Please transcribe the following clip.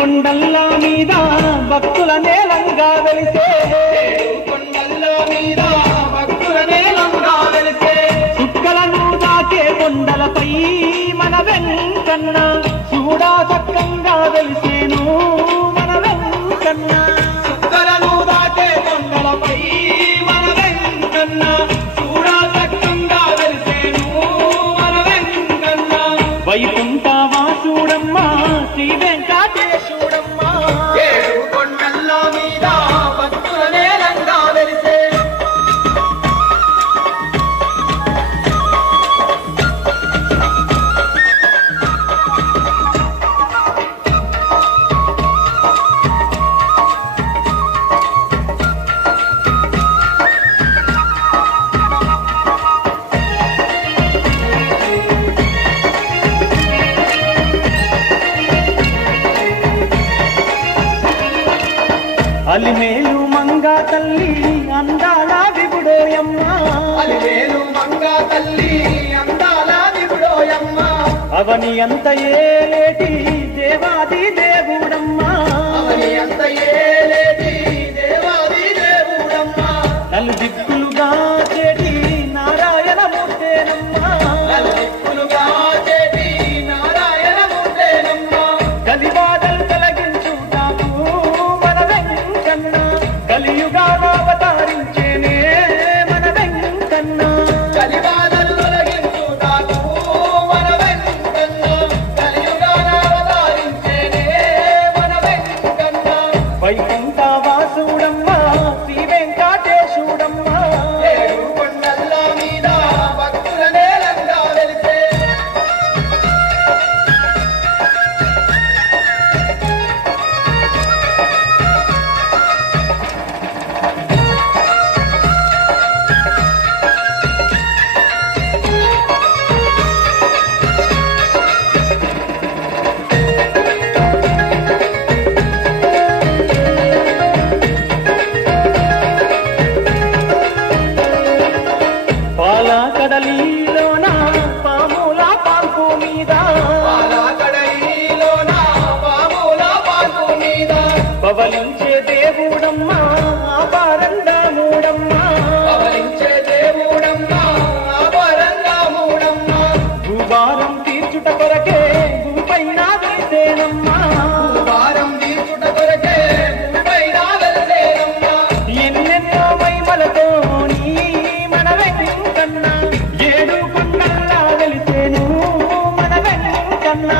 కొండల్ల మీద భక్తుల నేలంగా వెలిసే కొండల్లో మీద భక్తుల నేలంగా వెలిసే చుక్కలను దాకే కొండలపై మన వెంకన్న చూడా చక్కంగా వెలిసేను మన వెంకన్న చుక్కలను దాటే కొండలపై మన వెంకన్న చూడా చక్కంగా వెలిసేను మన వెంకన్న వైకుంఠ వాసుడమ్మ శ్రీ వెంకటేశుడమ్మ ఏడు కొండల్లో మీద భక్తుల నేలంగా వెలిసే అలిమేలు మంగా తల్లి అందాల విగుడోయమ్మ అలివేలు మంగా తల్లి అందాల విపుడోయమ్మ అవని అంత ఏలేటి దేవాది దేవుడమ్మ అవని అంత ఏలేటి దేవాది దేవుడమ్మ నలు దిక్కులుగా చేటి నారాయణ మూర్తేనమ్మ నలుదిక్కులుగా చేటి నారాయణ మూర్తేనమ్మ కలిబాధలు తొలగించు నాకు మన వెంకన్న కలియుగాల అవతారించేనే మన వెంకన్న కలిబాధలు తొలగించు నాకు మన వెంకన్న కలియుగాన అవతరించేనే మన వెంకన్న వైకుంఠ వాసుడమ్మ శ్రీ వెంకటేశుడమ్మ ఏడు కొండల మీద భక్తుల నేలంగా వెలిసే పాల కడలిలోన పాముల పాల్పు మీద పాలకడలిలోన పాముల పాల్పు మీద పవలించే దేవుడమ్మ ఆపరంగమూడమ్మ పవలించే దేవుడమ్మ ఆభరణముడమ్మ భూభారం తీర్చుట కొరకే భూపైన వెలిసేనమ్మ భారం తీర్చుట కొరకే భూమిపైన వెలిసేనమ్మ ఎన్నెన్నో మహిమలతో నీ మన వెంకన్న ఏడు కొండల్లా వెలిసేను మన వెంకన్న